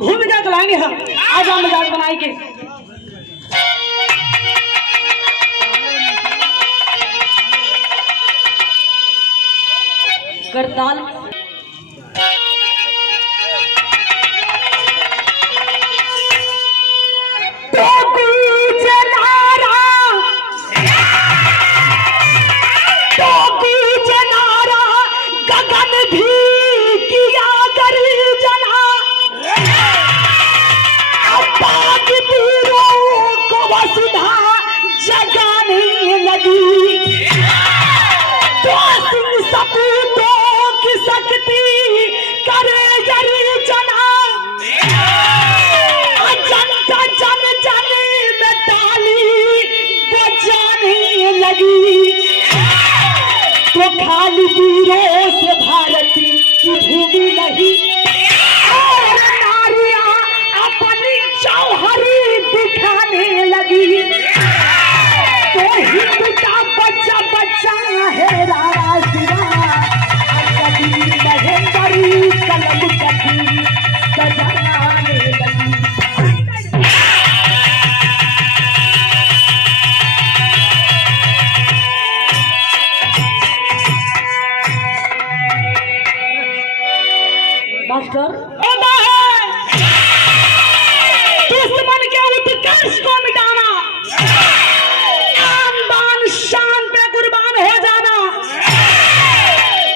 भूमिका चलाएंगे हम आज हम मजाक बनाए के करताल से भारती की भूमि नहीं और नारियां अपनी जौहरी दिखाने लगी तो हिंद का बच्चा बच्चा है राशिया कभी महेंद्री कलम कभी सजाने लगी मास्टर दुश्मन के उत्कर्ष को मिटाना आन शान पे कुर्बान हो जाना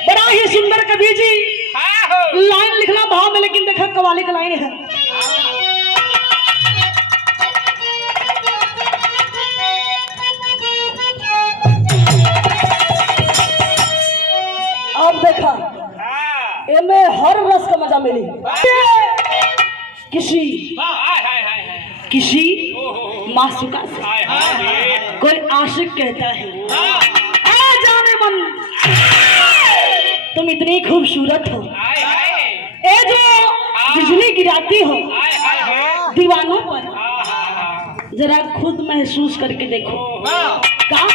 बड़ा ही सुंदर कवि जी लाइन लिखना भाव में लेकिन देखा कवाली का लाइन है अब देखा इनमें हर रस का मजा मिली किसी मासूका से कोई आशिक कहता है आ जाने मन तुम इतनी खूबसूरत हो ए जो बिजली गिराती हो दीवानों पर जरा खुद महसूस करके देखो का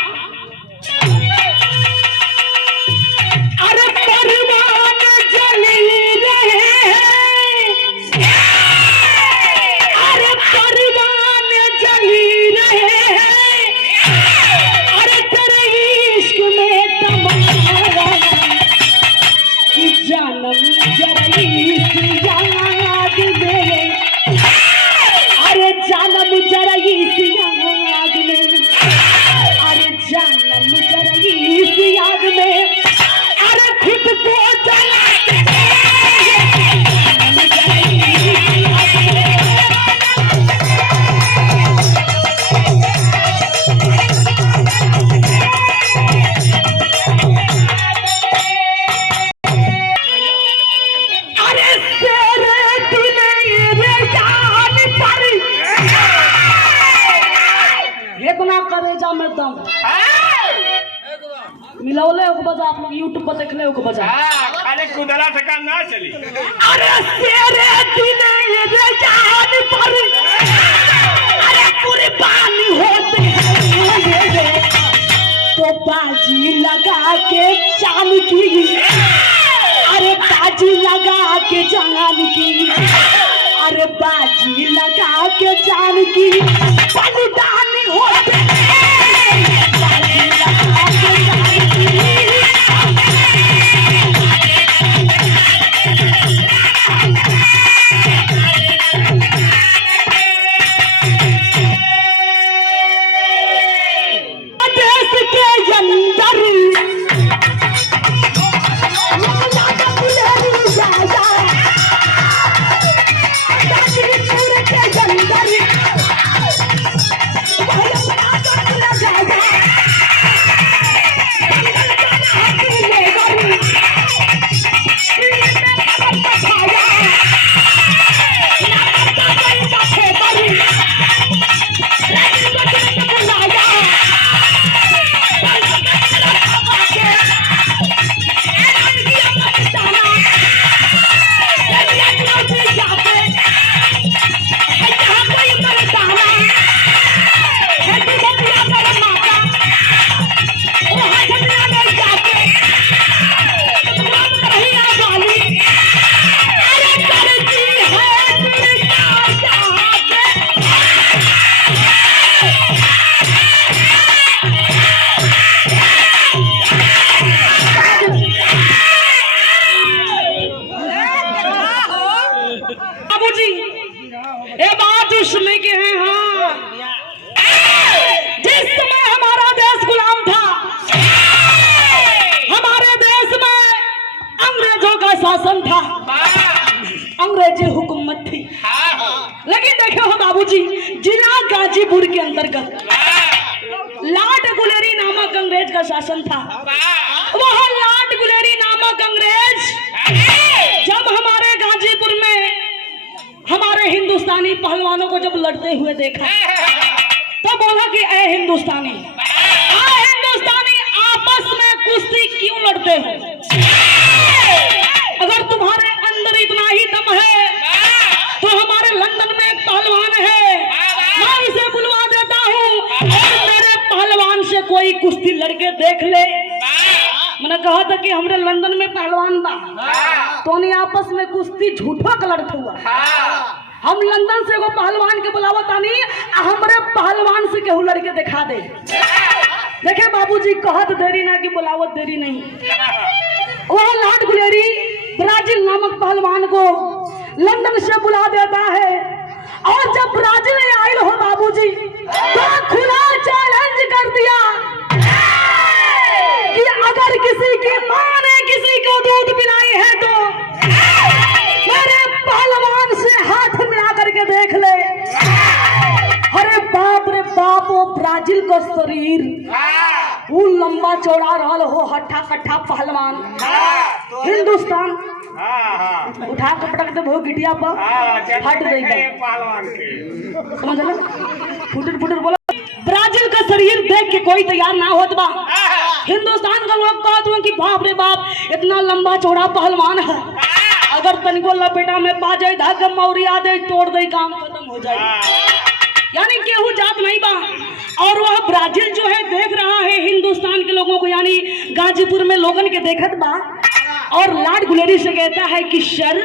मिलावले को बजा आप लोग YouTube पर देख ले को बजा खाली कुदला से काम ना चली अरे तेरे दिने रे जान पर अरे कुर्बान होते हैं तो बाजी लगा के जान की अरे बाजी लगा के जान की अरे बाजी लगा के जान की बलिदान होते हैं बाजी लगा के जान की बाबूजी ये बात उसमें के हैं। हाँ, जिस समय हमारा देश गुलाम था, हमारे देश में अंग्रेजों का शासन था, अंग्रेजी हुकूमत थी। लेकिन देखो हो बाबूजी, जिला गाजीपुर के अंतर्गत लाट गुलेरी नामक अंग्रेज का शासन था। वह लाट गुलेरी नामक अंग्रेज जब हमारे गाजीपुर में हमारे हिंदुस्तानी पहलवानों को जब लड़ते हुए देखा तो बोला कि ऐ हिंदुस्तानी आपस में कुश्ती क्यों लड़ते हो? अगर तुम्हारे अंदर इतना ही दम है तो हमारे लंदन में एक पहलवान है, मैं इसे बुलवा देता हूँ और मेरे पहलवान से कोई कुश्ती लड़के देख ले। मैंने कहा था कि हमारे लंदन में पहलवान बा तो नहीं आपस में कुश्ती झूठा कलर्ट हुआ। हम लंदन से वो पहलवान के बुलावा तानी हमारे पहलवान से केहू लड़के दिखा दे। देखे बाबूजी, कहत देरी ना कि बुलावत देरी नहीं। वह लाट गुलेरी ब्राजील नामक पहलवान को लंदन से बुला देता है और जब ब्राजील आयल हो बाबूजी तो खुला चैलेंज कर दिया कि अगर किसी की मां ने किसी को दूध पिलाई है तो मेरे पहलवान से हाथ मिला करके देख ले। अरे बाप रे बाप, वो ब्राजील का शरीर वो लंबा चौड़ा रहल हो, हट्ठा कट्ठा पहलवान। हिंदुस्तान उठा के पटक दे वो गिटिया पर हट जाएगा, समझ लो। फुटर फुटर बोला। ब्राजील का शरीर देख के कोई तैयार ना होत बा। हिंदुस्तान का लोग कहते हैं कि बाप रे बाप, इतना लंबा चौड़ा पहलवान है, अगर तनिको लपेटा में पा जाए धागा मौरिया दे तोड़ दे काम खत्म हो जाए। यानी केहू जात नहीं बा। और वह ब्राजील जो है देख रहा है हिंदुस्तान के लोगों को, यानी गाजीपुर में लोगन के देखत बा और लाट गुलेरी से कहता है कि सर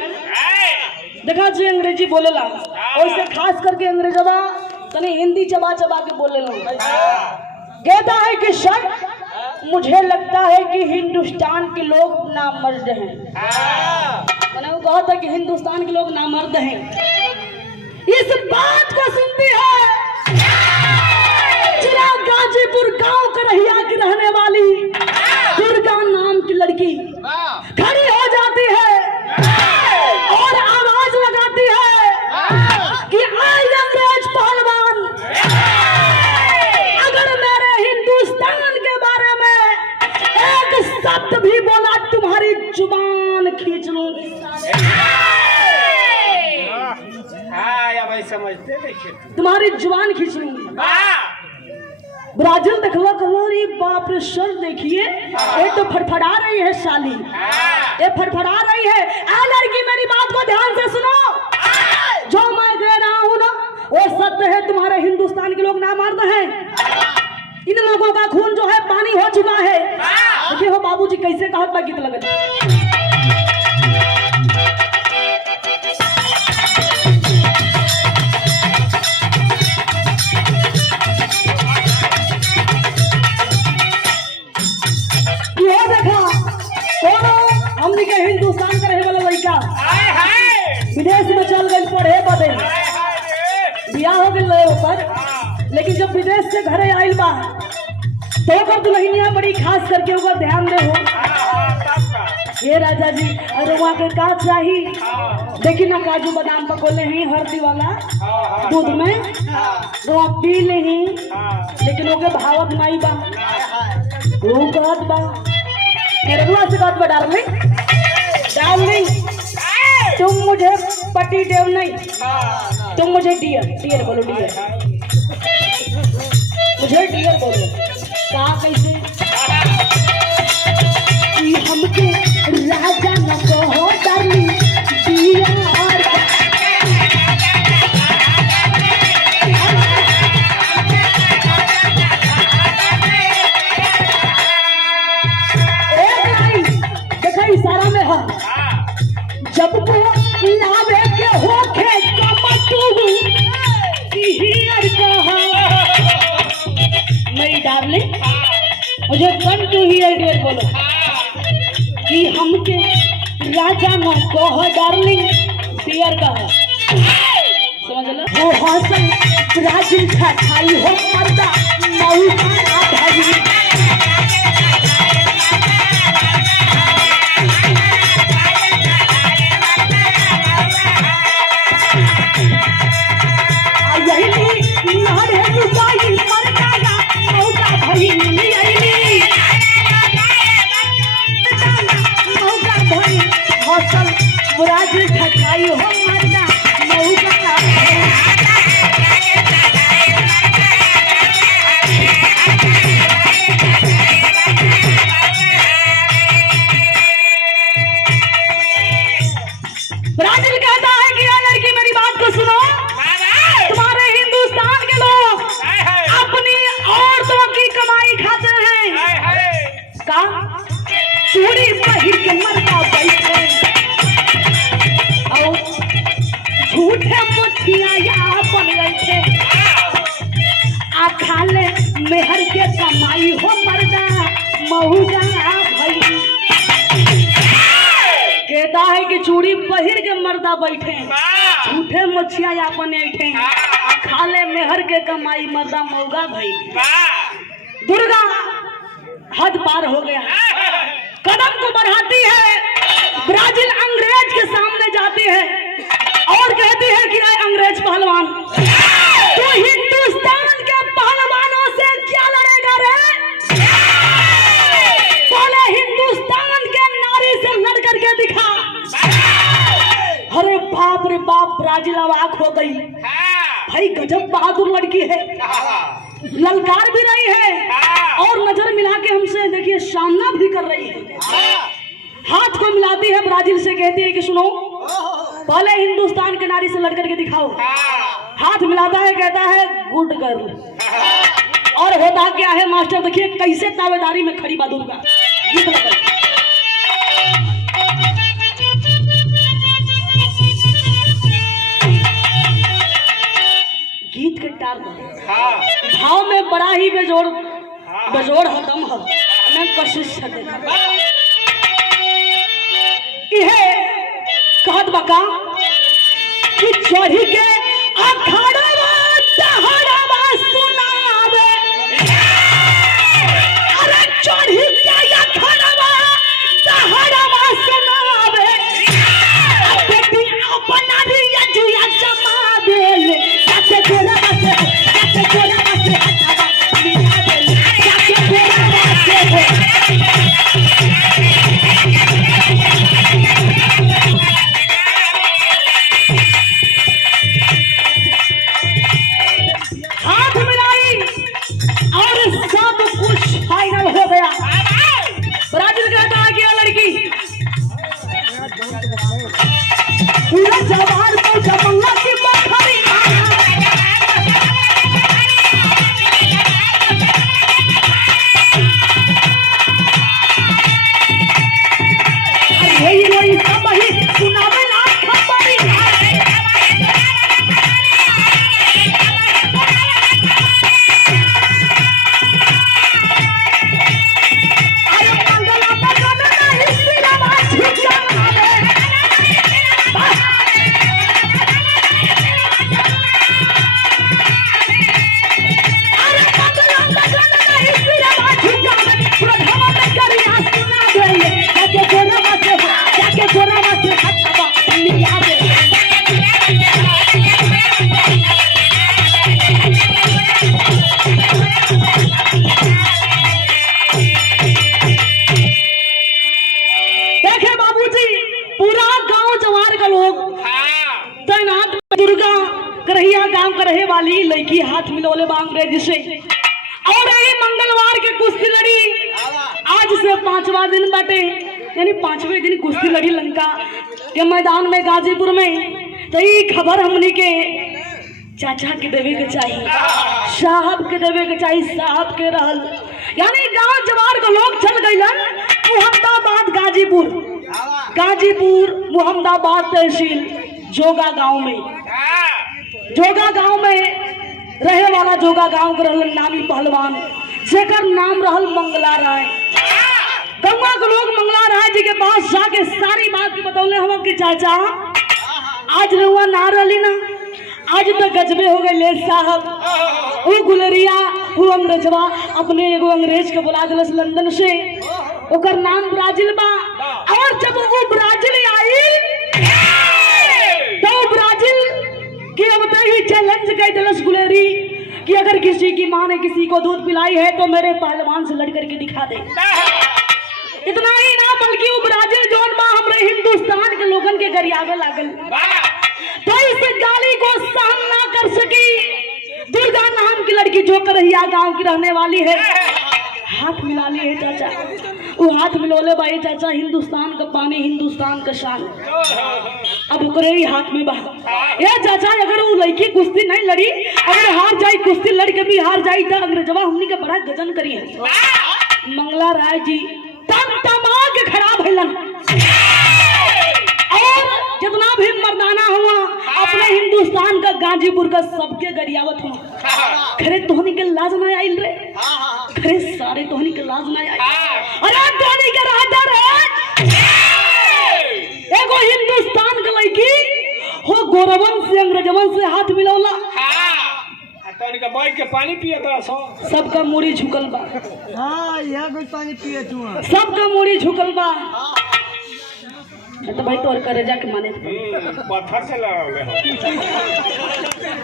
देखा जो अंग्रेजी बोलेला वैसे खास करके अंग्रेजवा तने हिंदी चबा चबा के बोले लो। कहता है कि सर मुझे लगता है कि हिंदुस्तान के लोग नामर्द हैं। मैंने वो कहा था कि हिंदुस्तान के लोग नामर्द हैं। इस बात को सुनती है जिला गाजीपुर गांव करहिया की रहने वाली दुर्गा नाम की लड़की खड़ी हो जाती है और आवाज लगाती है कि आई अंग्रेज पहलवान, अगर मेरे हिंदुस्तान के बारे में एक शब्द भी बोला तुम्हारी जुबान खींच लूंगी। समझते देखिए, तुम्हारी जुबान खींच लूंगी। ब्राजील देखला कलो, रे बाप रे सर देखिए ये तो फड़फड़ा रही है साली, ये फड़फड़ा रही है। आ लड़की मेरी बात को ध्यान से सुनो, जो मैं कह रहा हूँ ना वो सत्य है। तुम्हारे हिंदुस्तान के लोग नामर्द हैं, इन लोगों का खून जो है पानी हो चुका है। देखिए हो बाबूजी कैसे कहत बा गीत लगत। हमने के हिंदुस्तान का रहे वाला लड़का विदेश में चल गई पढ़े बदे, बियाह हो गए ऊपर, लेकिन जब विदेश से घरे आयल बा तो ओकर दुल्हनिया बड़ी खास करके ओकर ध्यान दे हो। ये राजा जी अरे वहाँ के का चाहिए, देखी ना काजू बादाम पकोले हैं हल्दी वाला दूध में, तो आप पी नहीं, लेकिन ओके भावत नहीं बा। वो कहत बा मेरे बुआ से बात बता डार्लिंग, तुम मुझे पति देव नहीं, तुम मुझे डियर डियर बोलो, डियर मुझे डियर बोलो। क्या कैसे कि हमके राजा न कहो डार्लिंग डियर। इशारा में है जब को लावे के होके कमटू हियर कहा मेरी डार्लिंग, मुझे कम टू हियर डियर बोलो कि हमके राजा न कहो डार्लिंग पियर का है, समझ लो। वो हौसल ब्राजील का खाई हो मर्दा मऊ का भाई। ब्राजील ठकाई हो मर्दा मऊ का ब्राजील कहता है कि यार लड़की मेरी बात को सुनो, तुम्हारे हिंदुस्तान के लोग अपनी औरतों की कमाई खाते हैं का चूड़ी पहिर के मर्दा बैठे और झूठे मुठिया या बन गए थे आ खाले मेहर के कमाई हो मर्दा मऊगा भाई। कहता है कि चूड़ी पहिर के मर्दा बैठे झूठे मुठिया या बने थे आ खाले मेहर के कमाई मर्दा मऊगा भाई। दुर्गा हद पार हो गया, कदम को बढ़ाती है, ब्राजील अंग्रेज के सामने जाती है और कहती है कि आए अंग्रेज पहलवान, तू हिंदुस्तान के पहलवानों से क्या लड़ेगा रे? बोले हिंदुस्तान के नारी से लड़ करके दिखा। अरे बाप रे बाप, ब्राजील अवाक हो गई भाई, गजब बहादुर लड़की है, ललकार भी रही है और नजर मिला के हमसे देखिए सामना भी कर रही है। हाथ को मिलाती है ब्राजील से, कहती है कि सुनो पहले हिंदुस्तान के नारी से लड़कर के दिखाओ। हाथ मिलाता है, कहता है गुड गर्ल। और होता क्या है मास्टर, देखिए कैसे तावेदारी में खड़ी बा दुर्गा। गीत लगा गीत के टार भाव में बड़ा ही बेजोड़ है दम है, मैं कोशिश कर देखा इहे कहत बका कि चढ़ी के अखाड़वा दहड़वा सुनावे। अरे चढ़ी के अखाड़वा दहड़वा सुनावे, बेटी अपना रिया जुया जमा देले जाके गोरा से हटावा मिला देले जाके गोरा से हाथ मिलाई और सब कुछ फाइनल हो गया। ब्राजील कहता है कि लड़की पूरा जवाहर को जमंगा की बखरी यही सब ही सुनावे ना खबरी। रहे वाली लड़की हाथ मिलौले अंग्रेज से और यही मंगलवार के कुश्ती लड़ी। आज से 5वां दिन बाटे, यानी 5वें दिन कुश्ती लड़ी लंका के मैदान में गाजीपुर में। तो ये खबर हमनी के चाचा के देवे के चाहिए, साहब के देवे के चाहिए, साहब के रहल यानी गांव जवार के लोग चल गइलन मुहम्मदाबाद गाजीपुर, गाजीपुर मुहम्मदाबाद तहसील जोगा गांव में। जोगा गांव में रहे वाला जोगा गांव के रहल नामी पहलवान जेकर नाम रहल मंगला राय। गंगा के लोग मंगला राय जी के पास जाके सारी बात के बतौले हम कि चाचा आज रहुआ ना रही ना, आज तो गजबे हो गए ले साहब। वो गुलरिया वो अंग्रेजवा अपने एगो अंग्रेज के बुला दिलस लंदन से, ओकर नाम ब्राजील बा। और जब वो ब्राजील आई तो ब्राजील के अब ही चैलेंज कर दिलस गुलेरी कि अगर किसी की माँ ने किसी को दूध पिलाई है तो मेरे पहलवान से लड़ करके दिखा दे। इतना ही ना बल्कि वो ब्राजील जोन बा हमरे हिंदुस्तान के लोगन के गरियावे लागल। तो इस गाली को सहन ना कर सकी दुर्गा नाम की लड़की जो करहिया गांव की रहने वाली है, हाथ मिला ली है चाचा। वो हाथ मिलोले भाई चाचा, हिंदुस्तान का पानी हिंदुस्तान का शान अब ओकरे ही हाथ में बा। ये चाचा अगर वो लड़की कुश्ती नहीं लड़ी, अगर हार जाई कुश्ती लड़ के भी हार जाई तो अंग्रेजवा हमनी के बड़ा गजन करी है। मंगला राय जी तम तमाग खड़ा भइलन और जितना भी मर्दाना हुआ अपने हिंदुस्तान का गाजीपुर का सबके गरियावत हुआ। खरे तोहनी के लाज ना आइल रे, खरे सारे तोहनी के लाज ना आइल। अरे तोहनी के राजा रे एगो हिंदुस्तान के लड़की हो गोरवन से अंग्रेजवन से हाथ मिलौला। तोनी का बैठ के पानी पिए तोरा सो सबका मुड़ी झुकल बा। हां यह कोई पानी पिए तू, सबका मुड़ी झुकल बा। तो भाई तोर करेजा के माने पत्थर से लड़ौले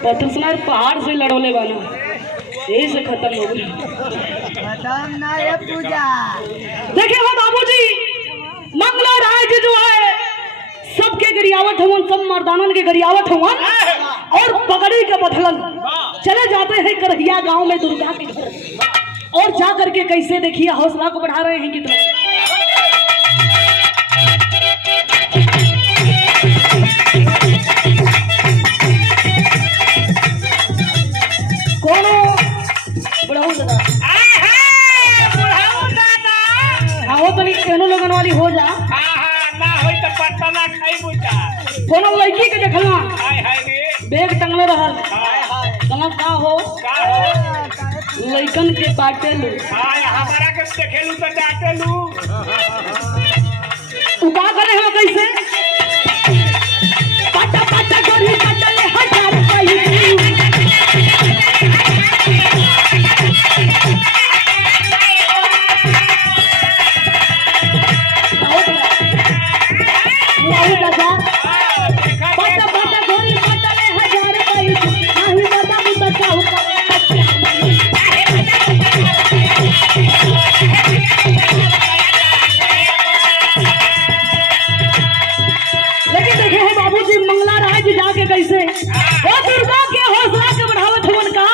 पत्थर से पहाड़ से लड़ौले वाला यही से खत्म हो गई। खत्म ना ये पूजा। देखिए हो बाबूजी मंगला राय जी जो है सबके गरियावत हुआ, सब मर्दानन के गरियावत हुआ और पगड़ी के बथलन चले जाते हैं करहिया गांव में दुर्गा के घर। और जा करके कैसे देखिए हौसला को बढ़ा रहे हैं कितना। कोनो बुढ़ाऊ दादा हाँ तो केनो लगन वाली हो जा ना होई त पत्ता ना खाई बुटा। कोनो लड़की के देखला हाय हाय रे बैग टंगले रहल कहना का हो लइकन के बाटे लो। हाय हमारा के देखेलू त डाटेलू। उ का करे हो कैसे पाटा पाटा गोरी कटले 1000 रुपया कैसे वो दुर्गा के हौसला के बढ़ावत हुन का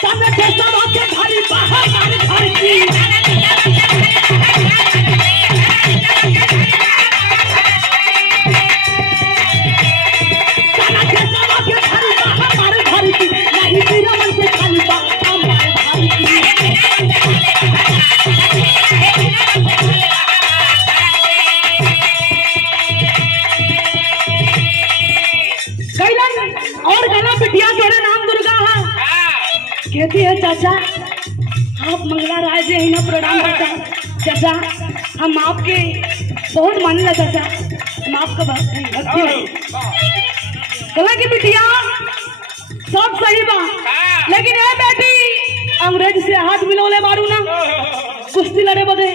सामने कैसा वाक्य भारी बाहर मारे भारी की सामने कैसा वाक्य भारी बाहर मारे भारी की नहीं तेरा मन से खाली बाहर मारे भारी की और गाना बिटिया तेरा नाम दुर्गा है। कहती है चाचा आप मंगला राय जी है ना प्रणाम करता चाचा, हम आपके बहुत माने ला चाचा, हम आपका भक्ति है। कला की बिटिया सब सही बा लेकिन ये बेटी अंग्रेज से हाथ मिलौले मारू ना कुश्ती लड़े बदे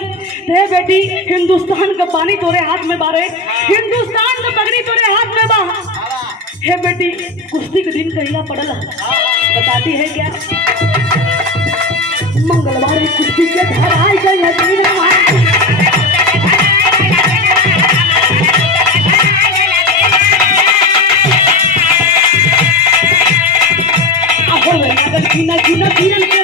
ते बेटी हिंदुस्तान का पानी तोरे हाथ में बारे, हिंदुस्तान का पगड़ी तोरे हाथ में बा। हे बेटी कुश्ती के दिन कहिया पड़ल बताती है क्या? मंगलवार कुश्ती के घर आई गई गिना गिना गिनन के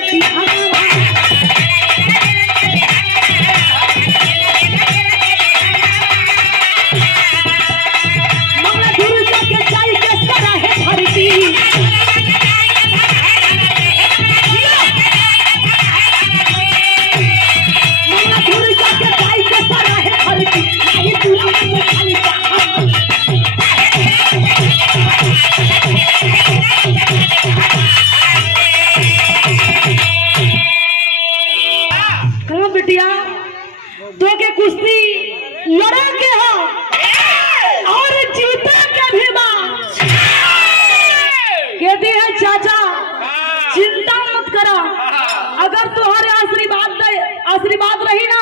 मंगला आशीर्वाद रही ना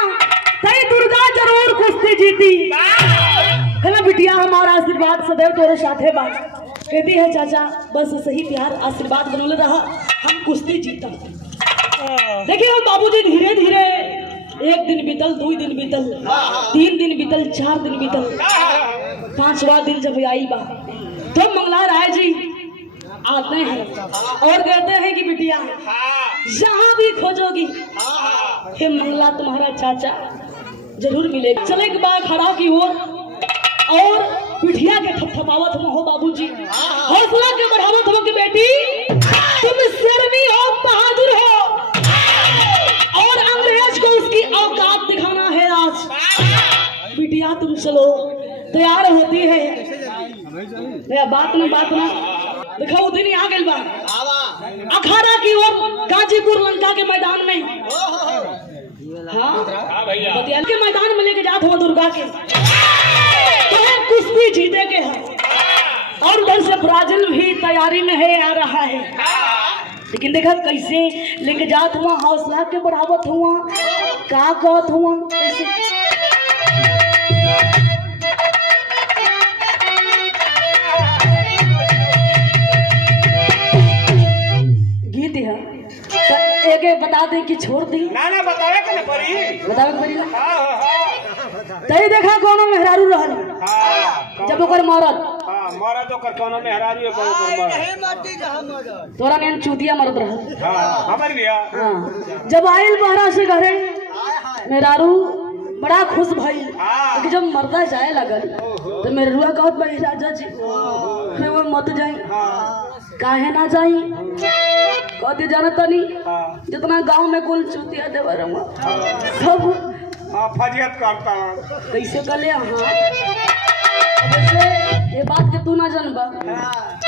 तई दुर्गा जरूर कुश्ती जीती। कहना बिटिया हमारा आशीर्वाद सदैव तोरे साथे बा। कहती है चाचा बस सही प्यार आशीर्वाद बनोले रहा हम कुश्ती जीता। देखिए हम बाबूजी धीरे धीरे एक दिन बीतल, 2 दिन बीतल, 3 दिन बीतल, 4 दिन बीतल, 5वां दिन जब आई बा तो मंगला राय जी आते हैं और कहते हैं कि बिटिया जहाँ भी खोजोगी हे मंगला तुम्हारा चाचा जरूर मिलेगा। चले एक बार खड़ा की ओर और पिठिया के थपथपावत हो बाबूजी, हौसला के बढ़ावत हो कि बेटी तुम शर्मी हो, बहादुर हो और अंग्रेज को उसकी औकात दिखाना है आज। बिटिया तुम चलो। तैयार होती है बात ना देखो उस दिन आ गई बा अखाड़ा की ओर गाजीपुर लंका के मैदान में। हाँ बतिया के मैदान में लेके जात हो दुर्गा के तो कुश्ती जीते के है और उधर से ब्राजील भी तैयारी में है आ रहा है। लेकिन देखा कैसे लेके जात हुआ, हौसला के बढ़ावत हुआ, का कहत हुआ कैसे गीत है तो एक बता दे कि छोड़ दी ना बतावे के पड़ी ना तई देखा कोनो मेहरारू रहल जब ओकर मरद मरद ओकर कोनो मेहरारू है कोनो मरद तोरा नेन चूतिया मरद रहल। हमर लिया जब आइल बहरा से घरे मेहरारू बड़ा खुश भइल कि जब मर्दा जाए लगल तो मेहरुआ कहत भाई राजा जी वो मत जाई। काहे ना जाई कहते जाना तनी जितना गांव में कुल चूतिया देवर सब फजियत करता कैसे कले। हाँ वैसे ये बात के तू ना जानबा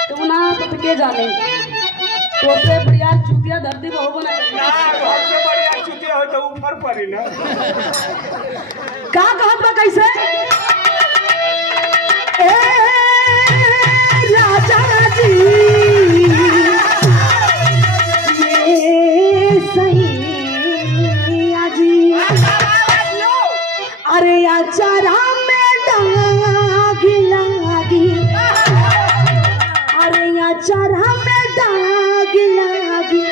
तू ना तो के जाने तो से बढ़िया चूतिया धरती बहु बना सबसे बढ़िया चूतिया हो तो ऊपर पड़ी ना का कहत बा कैसे ए राजा जी ये सही आजी अरे आचारा में दाग लागी अरे आचारा में दाग लागी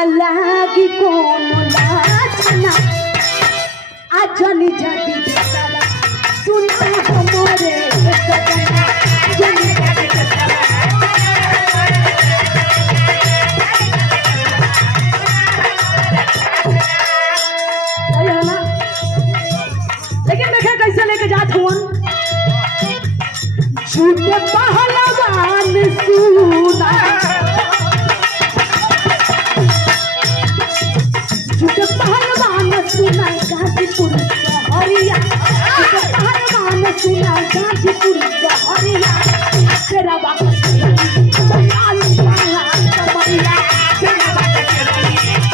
अलगी कौन लाजना आजनी जदी जला सुना हमरे सजना जनी जदी जला लेकिन देखे कैसे लेके जात हुआ झूठे पहलवान सुना झूठे पहलवान सुना गाजीपुर हरिया झूठे पहलवान सुना गाजीपुर हरिया तेरा बाप चलालू वाला कमरिया तेरा बाप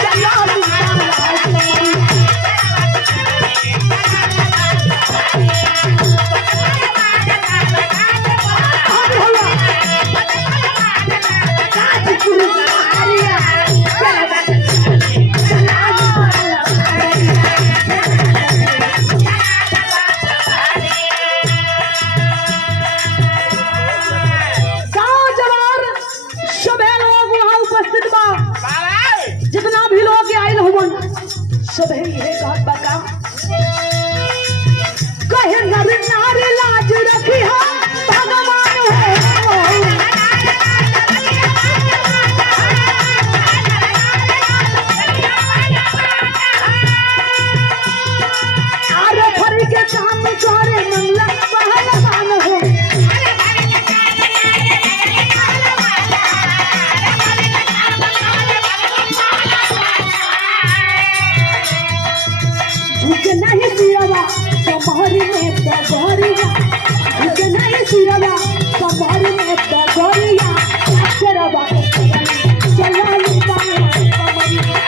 चलालू वाला कमरिया जितना भी लोग आयल हुवन सब है कहत बका कहे नर नारी लाज रखी हो भगवान हो अरे फरी के काम करे मंगला पहलवान हो नहीं सिरवा कमर में बगरिया झुक नहीं सिरवा कमर में बगरिया सिरवा चला लूटा कमरिया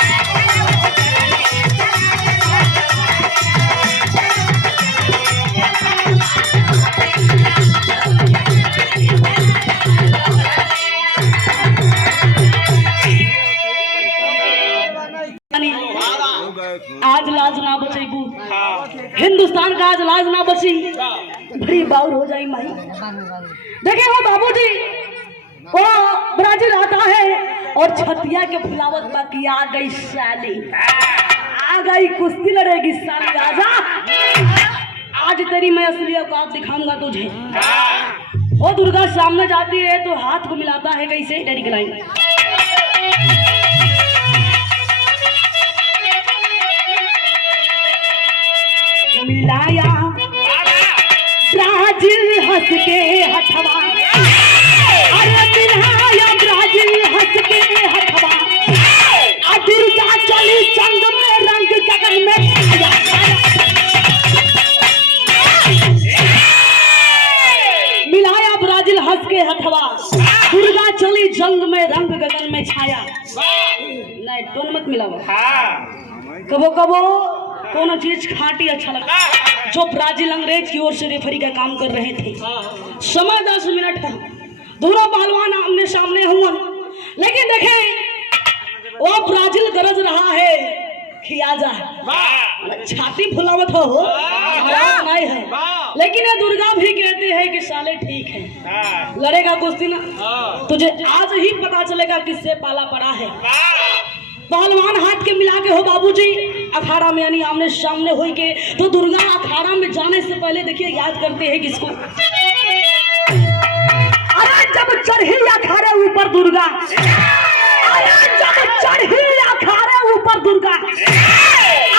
आज लाल हिंदुस्तान का आज लाज ना बची, बड़ी बाउर हो जाई माई। देखे हो बाबूजी, वो ब्राजील आता है और छतिया के फुलावत बाकी आ गई साली, आ गई कुश्ती लड़ेगी साली। आजा, आज तेरी मैं असली औकात दिखाऊंगा तुझे। वो दुर्गा सामने जाती है तो हाथ को मिलाता है कैसे, डरी लाइन। मिलाया ब्राजील हंस के हथवा, अरे मिलाया ब्राजील हंस के हथवा, दुर्गा चली चंग में रंग गगन में। मिलाया ब्राजील हंस के हथवा, दुर्गा चली जंग में रंग गगन में छाया। नहीं टोन मत मिलाओ, कबो कबो कोनो चीज खाटी अच्छा लगा। जो ब्राजील अंग्रेज की ओर से रेफरी का काम कर रहे थे, समय 10 मिनट है, दोनों पहलवान आमने सामने हुए, लेकिन देखें वो ब्राजील गरज रहा है कि आजा, छाती फुलावत हो नहीं है, लेकिन ये दुर्गा भी कहती है कि साले ठीक है, लड़ेगा कुश्ती ना, तुझे आज ही पता चलेगा किससे पाला पड़ा है। पहलवान हाथ के मिला के हो बाबूजी अखाड़ा में, यानी आमने सामने हुई के, तो दुर्गा अखाड़ा में जाने से पहले देखिए याद करते हैं किसको। अरे जब चढ़ी अखाड़े ऊपर दुर्गा, अरे जब चढ़ी अखाड़े ऊपर दुर्गा,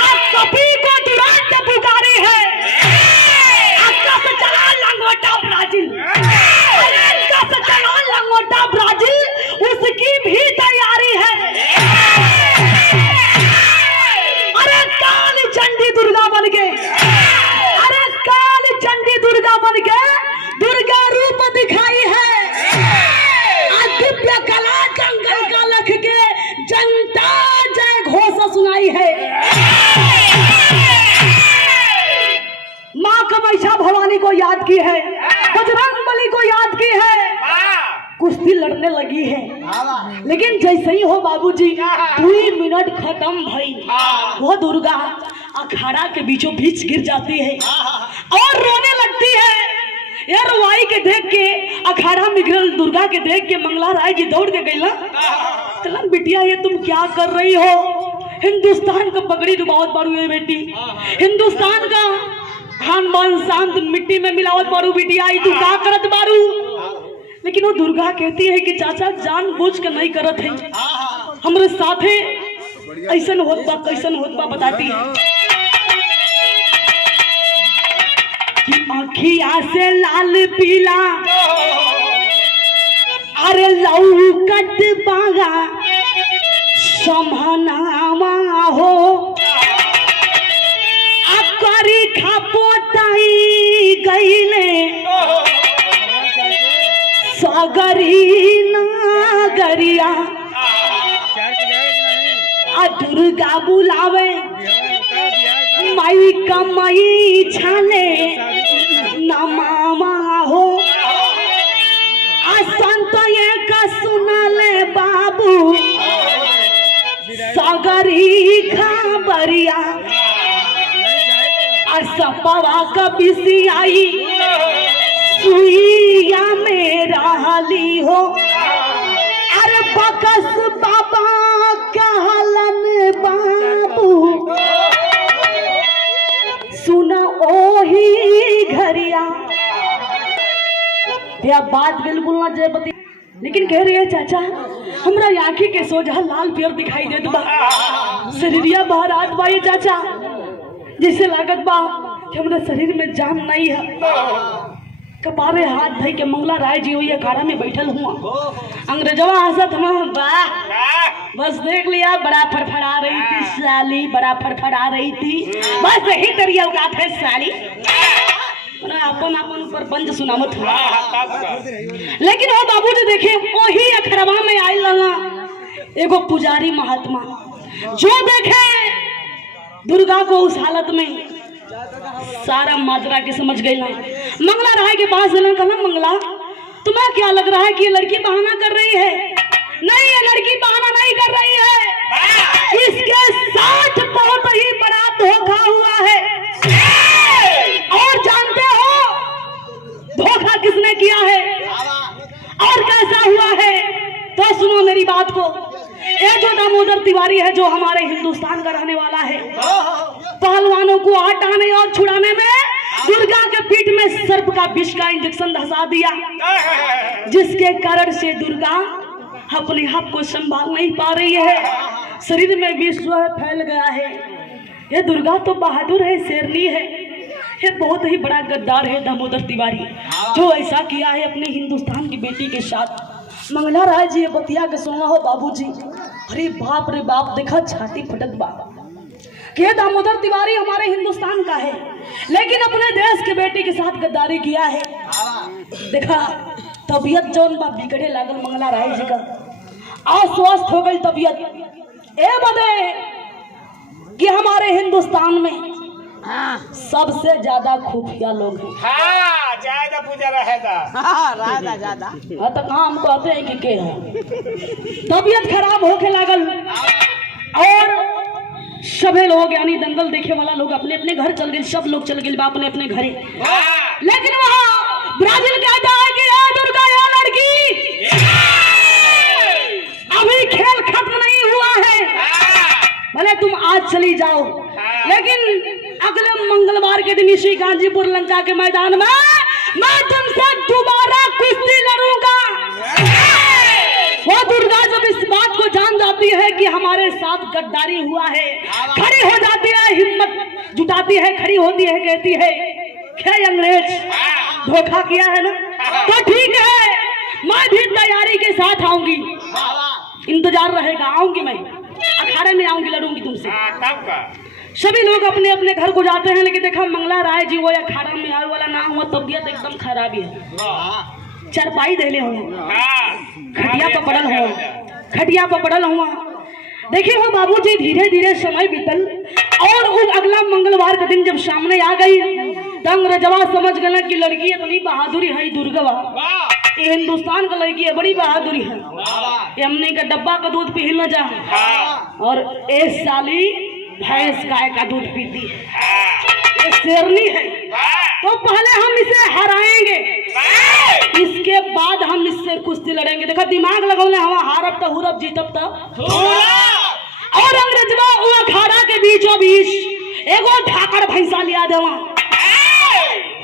आप कपी को तुरंत पुकारी है, कस चला लंगोटा ब्राजील, कस चला लंगोटा ब्राजील, उसकी भी तैयारी है। चंडी दुर्गा बन के, अरे काल चंडी दुर्गा बन के दुर्गा रूप दिखाई है। दिव्य कला जंगल का लख के जनता जय घोष सुनाई है। माँ कामाख्या भवानी को याद की है, बजरंग बली को याद की है, कुश्ती लड़ने लगी है। लेकिन जैसे ही हो बाबूजी 2 मिनट खत्म भई, वो दुर्गा अखाड़ा के बीचों बीच गिर जाती है और रोने लगती है। यार रुवाई के देख के, अखाड़ा में गिरल दुर्गा के देख के मंगला राय जी दौड़ के गई ना, कलन बिटिया ये तुम क्या कर रही हो, हिंदुस्तान का पगड़ी डुबावत बारू है बेटी, हिंदुस्तान का खान बान शांत मिट्टी में मिलावत बारू बिटिया, तू क्या करत बारू। लेकिन वो दुर्गा कहती है कि चाचा जानबूझ के नहीं करत है, हमरे साथे ऐसन होत बा कैसन होत बा बताती है कि आँखिया से लाल पीला, अरे लौकत बागा समहनावा हो, करी खापोताई गईले सगरी नागरिया, दुर्गा बुलावे माई कमाई छाले नमावा हो, संत एक सुनले बाबू सगरी खबरिया, सपवा कबिसी आई सुइया में रहली हो, अरे बकस बाबा कहलन बाबू सुना ओही घरिया। यह बात बिल्कुल ना जयपति, लेकिन कह रही है चाचा हमरा आँखी के सोझा लाल पियर दिखाई देत बा, शरीरिया बाहर आत बा ये चाचा, जैसे लागत बा कि हमरा शरीर में जान नहीं है। कपारे हाथ धई के मंगला राय जी हुई अखाड़ा में बैठल हुआ, अंग्रेजवा हंसत हम, वाह बस देख लिया, बड़ा फड़फड़ा रही थी साली, बड़ा फड़फड़ा रही थी, बस यही तेरी औकात है साली, अपन अपन पर बंज सुनामत हुआ। लेकिन वो बाबूजी देखे वही अखरवा में आए लगा एगो पुजारी महात्मा, जो देखे दुर्गा को उस हालत में सारा माजरा के समझ गई ना। मंगला राय के पास कहना, मंगला तुम्हें क्या लग रहा है कि ये लड़की बहाना कर रही है? नहीं, ये लड़की बहाना नहीं कर रही है, इसके साथ बहुत ही बड़ा धोखा हुआ है। तो सुनो मेरी बात को। ये जो दामोदर तिवारी है जो हमारे हिंदुस्तान का रहने वाला है, पहलवानों को हटाने और छुड़ाने में दुर्गा के पीठ में सर्प का विष का इंजेक्शन धसा दिया, जिसके कारण से दुर्गा अपने आप को संभाल नहीं पा रही है। शरीर में विष फैल गया है। ये दुर्गा तो बहादुर है, शेरनी है, ये बहुत ही बड़ा गद्दार है दामोदर तिवारी, जो ऐसा किया है अपने हिंदुस्तान की बेटी के साथ। मंगला राय जी ये बतिया के सोना हो बाबूजी। अरे बाप रे बाप, देखा छाती फटक बाबा कि दामोदर तिवारी हमारे हिंदुस्तान का है, लेकिन अपने देश के बेटी के साथ गद्दारी किया है। देखा तबीयत जौन बा बिगड़े लागल मंगला राय जी का, अस्वस्थ हो गई तबीयत। ए बदे कि हमारे हिंदुस्तान में सबसे ज्यादा खुफिया लोग हैं। हाँ, ज्यादा पूजा रहेगा। ज्यादा हाँ तो काम कहते हैं कि के है। तबीयत खराब होके लागल और सभी लोग यानी दंगल देखे वाला लोग अपने अपने घर चल गए, सब लोग चल गए बा अपने अपने घरे। लेकिन वहाँ ब्राजील कहता है कि ये दुर्गा ये लड़की अभी खेल खत्म नहीं हुआ है, भले तुम आज चली जाओ, लेकिन अगले मंगलवार के दिन इसी गाजीपुर लंका के मैदान में मैं तुमसे दोबारा कुश्ती लड़ूंगा। वो दुर्गा जब इस बात को जान जाती है कि हमारे साथ गद्दारी हुआ है, खड़ी हो जाती है, हिम्मत जुटाती है, खड़ी होती है, कहती है क्या अंग्रेज धोखा किया है ना, तो ठीक है मैं भी तैयारी के साथ आऊंगी, इंतजार रहेगा, आऊंगी मैं अखाड़े में आऊंगी, लड़ूंगी तुमसे। सभी लोग अपने अपने घर को जाते हैं, लेकिन देखा मंगला राय जी वो अखाड़ा में आए वाला ना हुआ, तबीयत एकदम खराब है, चरपाई देले हो, खटिया पर पड़ल हो, खटिया पर पड़ल हुआ। देखिए हो बाबूजी धीरे धीरे समय बीतल और उस अगला मंगलवार के दिन जब सामने आ गई, अंग्रेजवा समझ गए कि लड़की इतनी बहादुरी है दुर्गवा, ये हिंदुस्तान का लड़की है, बड़ी बहादुरी है, ये हमने का डब्बा का दूध पी न जा, और एक साली भैंस गाय का दूध पीती है, ये शेरनी है, तो पहले हम इसे हराएंगे, इसके बाद हम इससे कुश्ती लड़ेंगे। देखा दिमाग लगौले हम हारब तो हुरब जीतब तो। और अंग्रेजवा वो अखाड़ा के बीचों बीच एगो ढाकर भैंसा लिया देवा,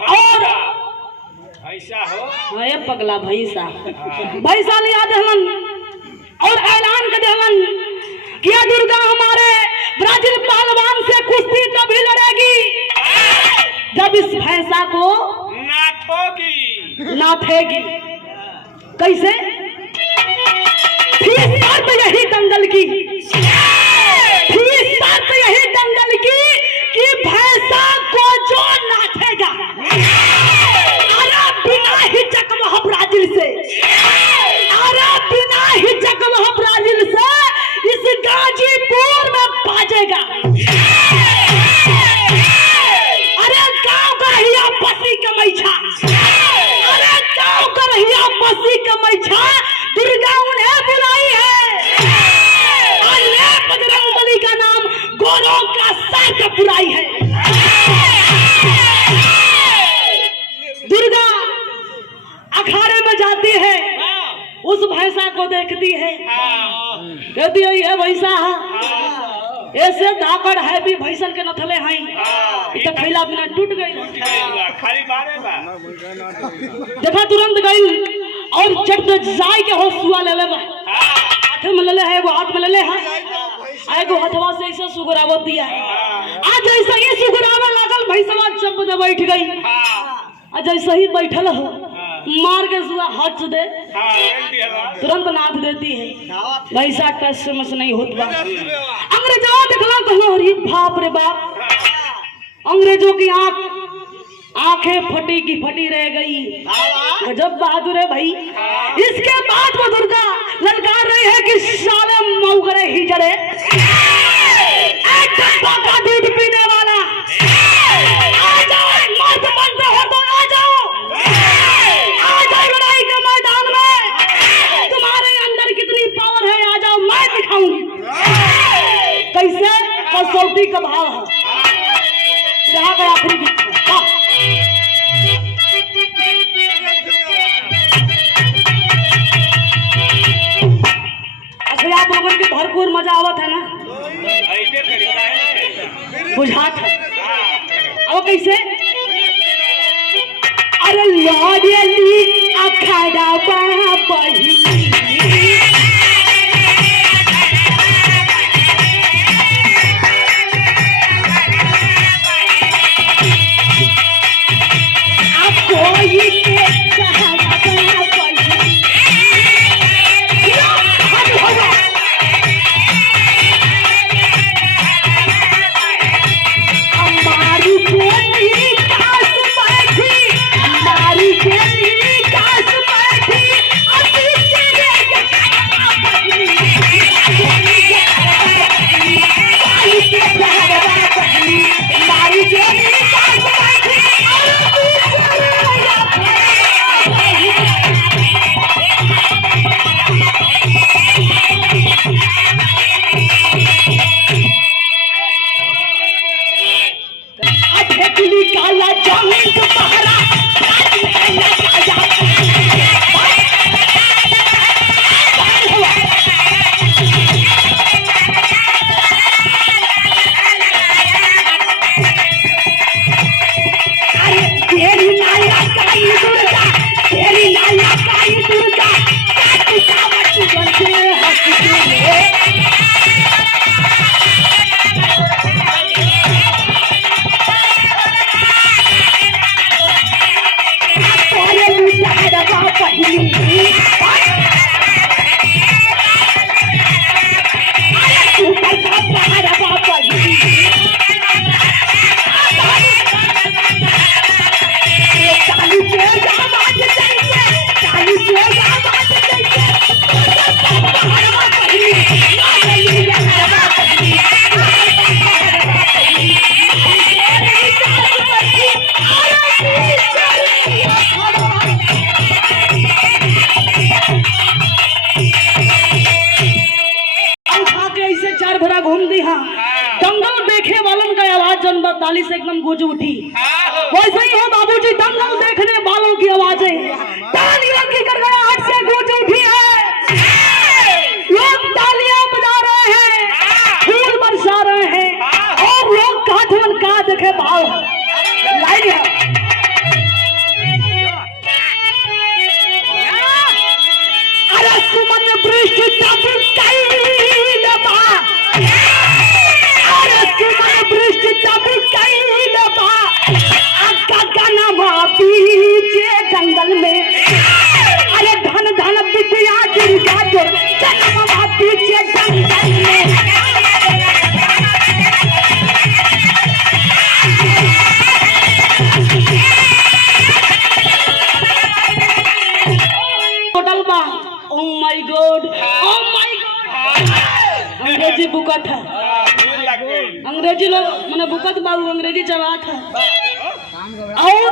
और ऐसा हो ये पगला भैंसा लिया देहलन और ऐलान कर देहलन कि ये दुर्गा हमारे ब्राजील पहलवान से कुश्ती तभी लड़ेगी जब इस भैंसा को नाथेगी। कैसे? फीस शर्त यही दंगल की, फीस शर्त यही दंगल की कि भैंसा को जो नाथेगा, अरे बिना हिचक वह ब्राजील से, अरे बिना हिचक वह ब्राजील से इस गाजीपुर में बाजेगा। अरे गांव का रहिया बसी कमैछा, अरे गांव का रहिया बसी कमैछा, दुर्गा उन्हें बुलाई है, और ये बजरंगबली का नाम गोरों का सर बुराई है। दुर्गा अखाड़े में जाती है, उस भैंसा को देखती है, कहती है ये भैंसा ऐसे धाकड़ है भी भैंसन के नथले हैं, तो खैला बिना टूट गई, खाली मारेगा। देखा तुरंत गई और चट जाए के हो सुआ ले ले, हाथ में ले ले है, वो हाथ में ले ले है, एगो हथवा से ऐसे सुगरावत दिया है, आज ऐसा ही सुगरावा लागल भैंसवा चप दे बैठ गई, आज ऐसा ही बैठल हो मार के सुआ हाथ दे तुरंत नाथ देती है, भैंसा टस समझ नहीं होत बा। अंग्रेजों देखला कहलो अरे बाप रे बाप, अंग्रेजों की आंखें फटी की फटी रह गई, गजब बहादुर है भाई। इसके बाद वो दुर्गा ललकार रही है कि साले मौगरे ही जड़े, एक डब्बा का दूध पीने वाला आ जाओ, मर्द बनते हो तो आ जाओ, आ जाओ लड़ाई के मैदान में, तुम्हारे अंदर कितनी पावर है आ जाओ, मैं दिखाऊंगी। कैसे? कसौटी का भाव है, रहा गया आखिरी गीत। बुझात है। अब कैसे अरे लौड़ली अखाड़ा बही ताली से एकदम गूंज उठी। वैसे ही है बाबूजी, दंगल देखने वालों की आवाजें तालियों की कर गया हाथ से गूंज उठी है। लोग तालियां बजा रहे हैं, फूल बरसा रहे हैं और लोग काठवन का देखे भाव लाइन है। अरे सुमन वृष्टि जंगल में अरे धन धन बिटिया दुर्गा जो जन्म पीछे जंगल में। टोटल बा oh my God, oh my God. अंग्रेजी बुकत है, अंग्रेजी लोग मैंने बुकत बाबू अंग्रेजी चबात है। और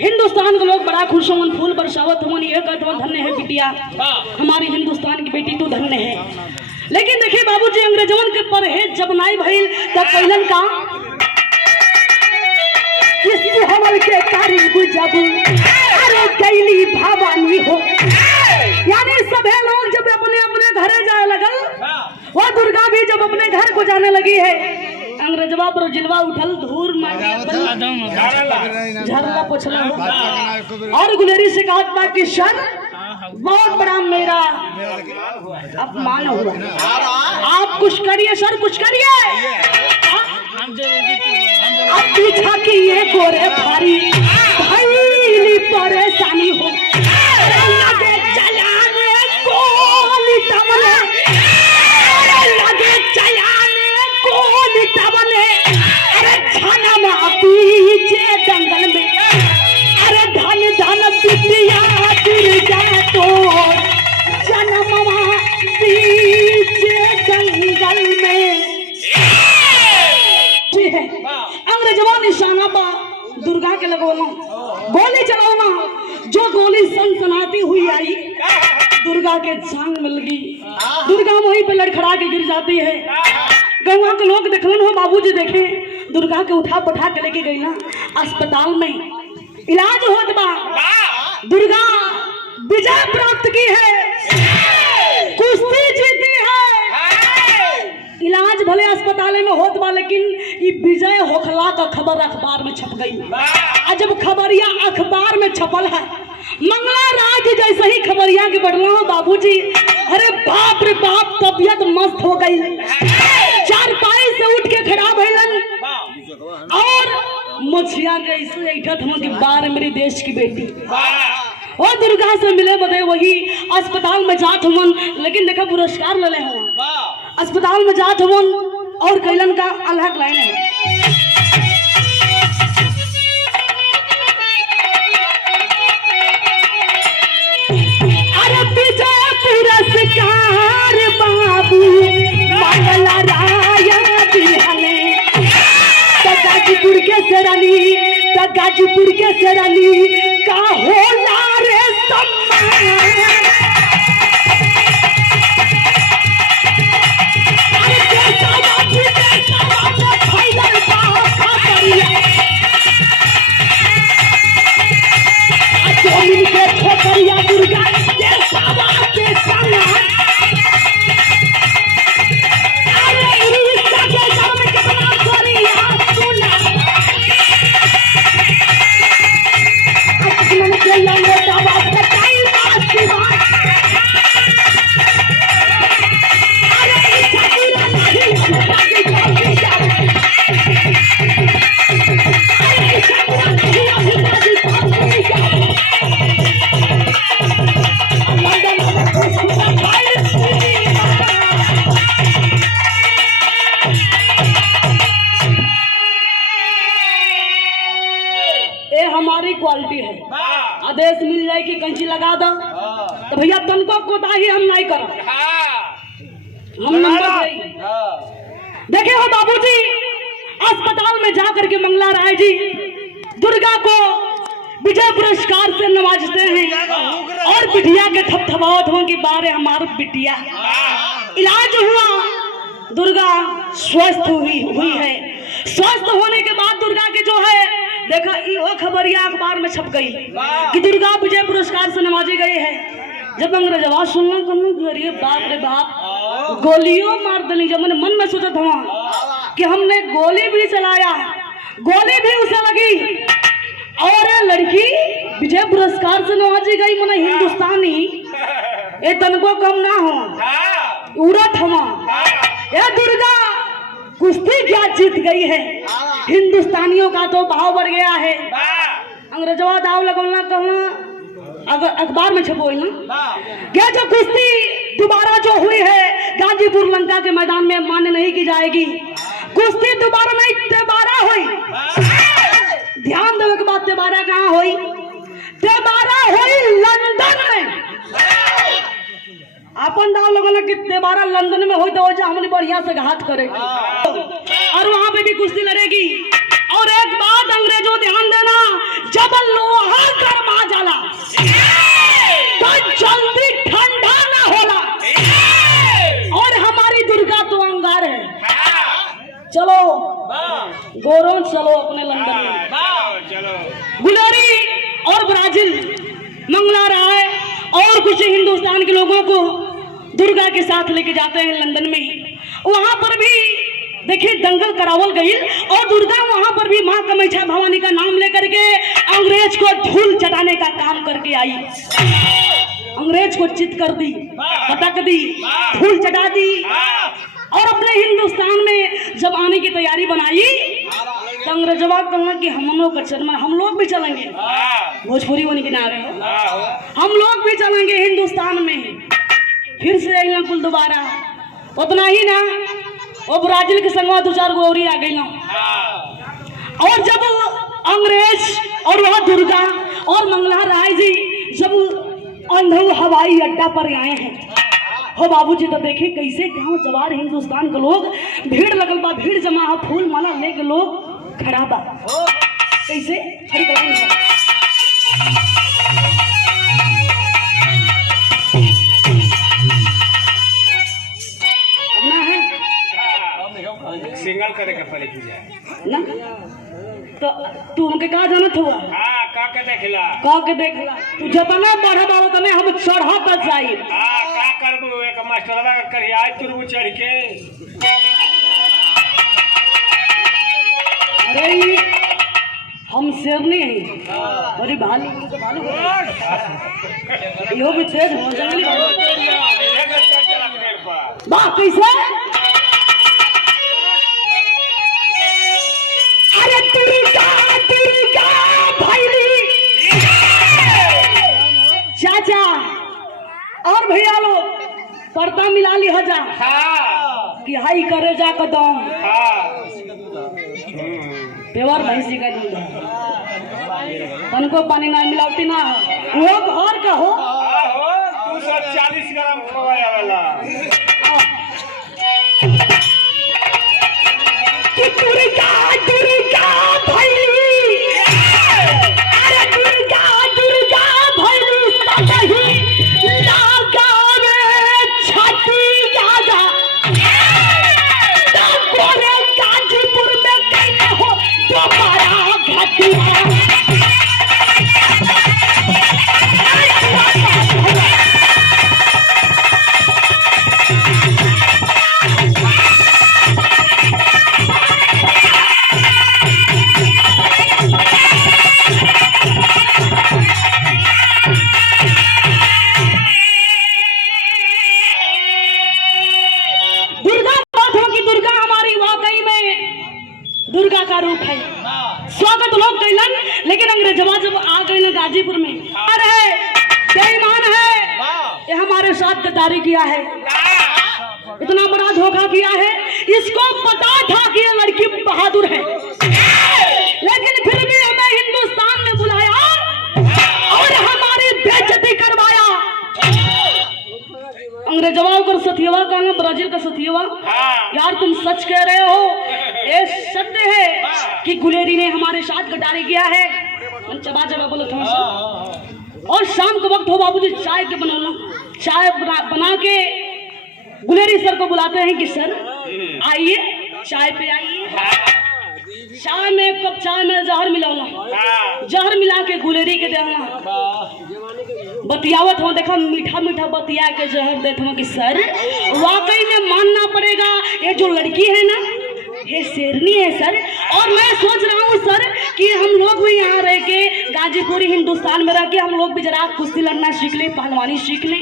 हिंदुस्तान के लोग बड़ा खुश हों, फूल बरसावत हों, ये कहते हैं धन्य है बिटिया, हमारी हिंदुस्तान की बेटी तू धन्य है। लेकिन देखिए बाबूजी, अंग्रेजों के परहेज जब नाई भइल तब पहलन का किसी हमल के तारीफ जब अरे कैली भवानी हो, यानी सभी लोग जब अपने अपने घरे जाए लगल, वो दुर्गा भी जब अपने घर को जाने लगी है, अंग्रेजवा पर जिलवा उठल, धूर झरला पोछला और गुलेरी से कहा था कि सर बहुत बड़ा मेरा अपमान हुआ, आप कुछ करिए सर, कुछ करिए। अब पीछा की ये गोरे भारी भाई परेशानी हो, लगे चलाने गोली टबले, लगे चलाने गोली टबले, अरे छाना पीछे जंगल में, अरे धन धन बिटिया दुर्गा तो जन्मवा पीछे जंगल में। अंग्रेजवा निशाना पा दुर्गा के लगोना, गोली चलाना, जो गोली सनसनाती हुई आई दुर्गा के जांग में लगी, दुर्गा वहीं पे लड़खड़ा के गिर जाती है। गंगा के लोग देखलन हो बाबूजी, देखे दुर्गा के उठा पठा के लेके गई ना अस्पताल में, इलाज होत बा, दुर्गा विजय प्राप्त की है, कुश्ती जीती है। इलाज भले अस्पताल में होत बा, लेकिन ये विजय होखला का खबर अखबार में छप गई। और जब खबरिया अखबार में छपल है, मंगला राज जैसे ही खबरिया के बढ़ला हो बाबूजी, अरे बाप रे बाप, तबीयत मस्त हो गई। चारपाई से उठ के खड़ा भइलन और मछिया कैसे ऐठत हम कि बार मेरी देश की बेटी और दुर्गा से मिले बदे वही अस्पताल में जात हमन, लेकिन देखा पुरस्कार ले ले हम अस्पताल में जात हमन और कैलन का अलग लाइन है। अरे विजय पुरस्कार बाबू मंगला राय दिहले, गाजीपुर के सेरानी, गाजीपुर के सेरानी का होला रे सम्मान। दुर्गा हमारी क्वालिटी है। आदेश मिल जाए कि कंची लगा दो तो भैया तनको कोताही हम नहीं करो, हम नंबर देखे हो बाबूजी। अस्पताल में जाकर के मंगला राय जी दुर्गा को विजय पुरस्कार से नवाजते हैं और बिटिया के थपथपावत हो कि बारे हमारी बिटिया। इलाज हुआ, दुर्गा स्वस्थ हुई है। स्वस्थ होने के बाद दुर्गा के जो है देखा वो खबरिया अखबार में छप गई कि दुर्गा विजय पुरस्कार से नवाजी गई है। जब अंग्रेजवा सुनना अरे बाप रे बाप, गोलियों मार दली। जब मैंने मन में सोचा था कि हमने गोली भी चलाया, गोली भी उसे लगी और लड़की विजय पुरस्कार से नवाजी गई। मैंने हिंदुस्तानी ये तनको कम ना हो, उड़त हवा ये दुर्गा कुश्ती क्या जीत गई है। हिंदुस्तानियों का तो भाव बढ़ गया है। अंग्रेजवा दाव लगोलना कहना अगर अखबार में छपो ना क्या जो कुश्ती दोबारा जो हुई है गाजीपुर लंका के मैदान में मान्य नहीं की जाएगी। कुश्ती दोबारा नहीं, तेबारा हुई। ध्यान देने के बाद तेबारा कहाँ हुई? तेबारा हुई लंदन में। अपन दाव लगोला कि तेबारा लंदन में हुई तो हमने बढ़िया से घात करे और वहां पे भी कुश्ती लड़ेगी। और एक बात अंग्रेजों ध्यान देना, जब लोहा गर्मा जाला तो जल्दी ठंडा ना होला। और हमारी दुर्गा तो अंगार है। चलो गोरों चलो अपने लंदन में। गुलोरी और ब्राजील मंगला राय और कुछ हिंदुस्तान के लोगों को दुर्गा के साथ लेके जाते हैं लंदन में। वहां पर भी देखिए दंगल करावल गई और दुर्गा वहां पर भी मां कामाख्या भवानी का नाम लेकर के अंग्रेज को धूल चटाने का काम करके आई। अंग्रेज को चित कर दी, पटक दी, धूल चटा दी और अपने हिंदुस्तान में जब आने की तैयारी बनाई तो अंग्रेजवा कहना कि हम लोग भी चलेंगे। भोजपुरी होने के नारे हो, हम लोग भी चलेंगे हिंदुस्तान में। फिर से आई कुल दोबारा उतना ही ना, वो ब्राजील के संगवा 2-4 गोरी आ गई ना। और जब अंग्रेज और वह दुर्गा और मंगला राय जी जब अंधेर हवाई अड्डा पर आए हैं हो बाबूजी, तो देखे कैसे गांव जवार हिंदुस्तान के लोग भीड़ लगल बा, भीड़ जमा हो, फूल माला लेके लोग खड़ा बा। कैसे खड़ी करेंगे सिंगल करे के पड़े की जाए ना। तो तू हमके कहा जानत हुआ? हां का के देखला तू जतना बढ़ा बाबा तने हम चढ़ा पर जाई। हां का करबो एक मास्टरवा करिया तुरबु चढ़ के अरे हम शेरनी हैं बड़ी भालू भालू यो भी तेज हो जंगली वाह कैसे अरे दुर्गा दुर्गा भैरी चाचा और भैया लोग पर्दा मिला ली हो जा कि हाई करे जा कदम पेवर भैंसी का दूध तनको पानी ना मिलावटी ना वो घर का हो 240 ग्राम खवाया वाला दुर्गा दुर्गा भैरी अरे दुर्गा दुर्गा भैरी सही लगावे छठी जागा गोरे गाजीपुर में कैले हो दोबारा घटिया दुर्गा का रूप है स्वागत लोग कैलन लेकिन अंग्रेजवा जब आ गए ना गाजीपुर में अरे बेईमान है ये हमारे साथ गद्दारी किया है इतना बड़ा धोखा किया है इसको पता था कि ये लड़की बहादुर है लेकिन फिर भी हमें हिंदुस्तान में बुलाया और हमारी बेइज्जती करवाया अंग्रेजवा को सतियवा कहना ब्राजील का सतियवा यार तुम सच कह रहे हो ये सत्य है कि गुलेरी ने हमारे साथ गद्दारी किया है चबा चबा बोलो थोड़ा सा और शाम के वक्त हो बाबूजी चाय के बनाना चाय बना के गुलेरी सर को बुलाते हैं कि सर आइए चाय पे आइए चाय में एक कप चाय में जहर मिलाना जहर मिला के गुलेरी के देना बतियावत हो देखा मीठा मीठा बतिया के जहर देते हो कि सर वाकई में मानना पड़ेगा ये जो लड़की है ना ये शेरनी है सर और मैं सोच रहा हूँ सर कि हम लोग भी यहाँ रह के गाजीपुर हिंदुस्तान में रह के हम लोग भी जरा कुश्ती लड़ना सीख ले पहलवानी सीख ले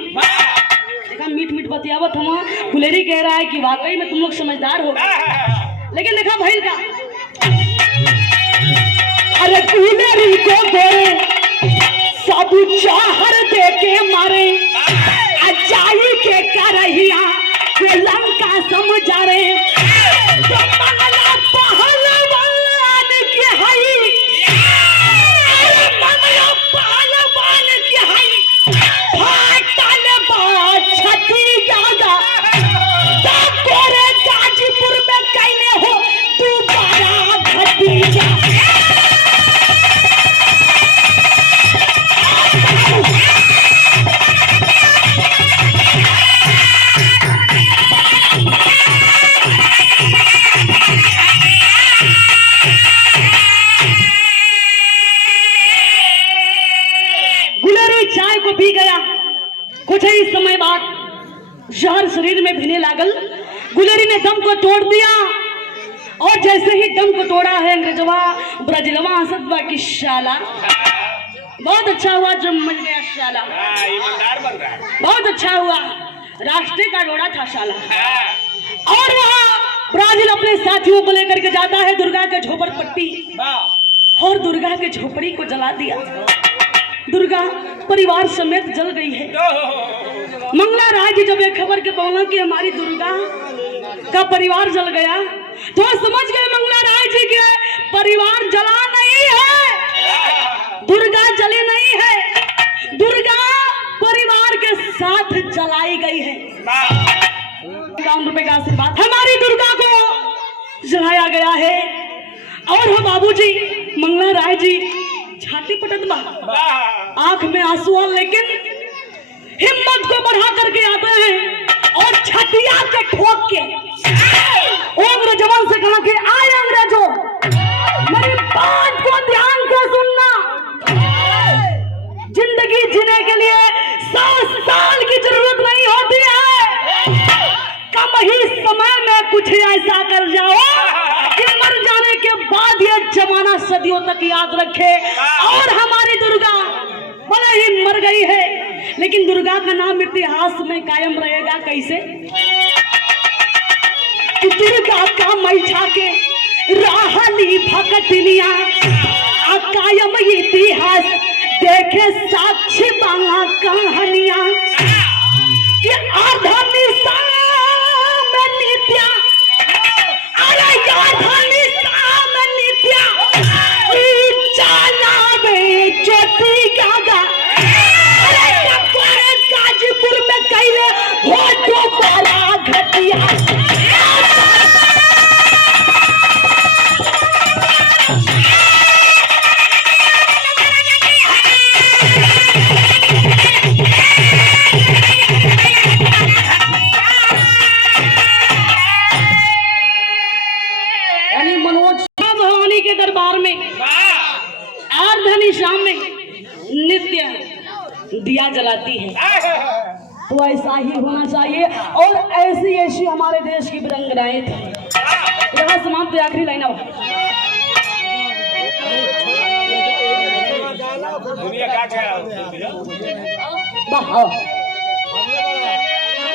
देखा मीठ मीठ बतियावत हम गुलेरी कह रहा है कि वाकई में तुम लोग समझदार हो लेकिन देखा भाई का अरे गुलेरी को गोरे सब चाहर दे के मारे अजाई के करहिया के लंका समझा रे तो मंगला पहलवान के हई मंगला पहलवान के हई फाटल बा छठी जागा तो गोरे गाजीपुर में कैले हो दोबारा घटिया पी गया कुछ ही समय बाद जहर शरीर में भिने लागल गुलेरी ने दम को तोड़ दिया और जैसे ही दम को तोड़ा है अंग्रेजवा ब्राजीलवा हंसदवा की शाला बहुत अच्छा हुआ जब मर गया शाला ईमानदार बन रहा है बहुत अच्छा हुआ राष्ट्र का रोड़ा था शाला और वहाँ ब्राजील अपने साथियों को लेकर के जाता है दुर्गा के झोपड़ पट्टी और दुर्गा के झोपड़ी को जला दिया दुर्गा परिवार समेत जल गई है मंगला राय जी जब ये खबर के पहुंचा कि हमारी दुर्गा का परिवार जल गया तो समझ गए मंगला राय जी के परिवार जला नहीं है दुर्गा जली नहीं है दुर्गा परिवार के साथ जलाई गई है ₹1 का आशीर्वाद हमारी दुर्गा को जलाया गया है और हम बाबूजी मंगला राय जी छाती पटत बा आंख में आंसू आ लेकिन हिम्मत को बढ़ा करके आते हैं और छतिया के ठोक के अंग्रेजों से कहा कि आए अंग्रेजों मेरी बात को ध्यान से सुनना जिंदगी जीने के लिए 100 साल की जरूरत नहीं होती है कम ही समय में कुछ ऐसा कर जाओ कि मर जाने के बाद ये जमाना सदियों तक याद रखे। और हमारी दुर्गा भले ही मर गई है, लेकिन दुर्गा का नाम इतिहास में कायम रहेगा। कैसे कि दुर्गा का मैछा के राहली भगतनिया कायम इतिहास देखे साक्षी बांगा कहानिया कि आधा निशा में नित्या, अरे आधा निशा में नित्या चाला में ज्योति गागा, अरे गाजीपुर में कैले हो तो बड़ा घटिया। भवानी के दरबार में अर्धनिशा में नित्य दिया जलाती है, तो ऐसा ही होना चाहिए। और ऐसी ऐसी हमारे देश की वीरांगनाएं थी। यहाँ समाप्त आखिरी लाइन अब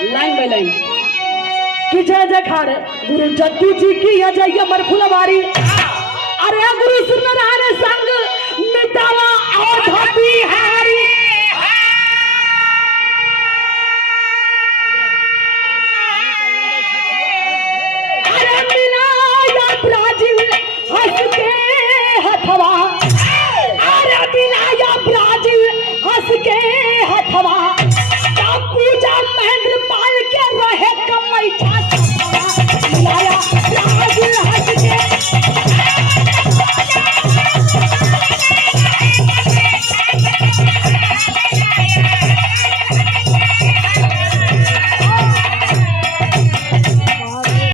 लाइन बाय लाइन कि जय जयकार गुरु जद्दू जी की अजय अमर फुलवारी। अरे गुरु सुन संग मिटावा और धोती है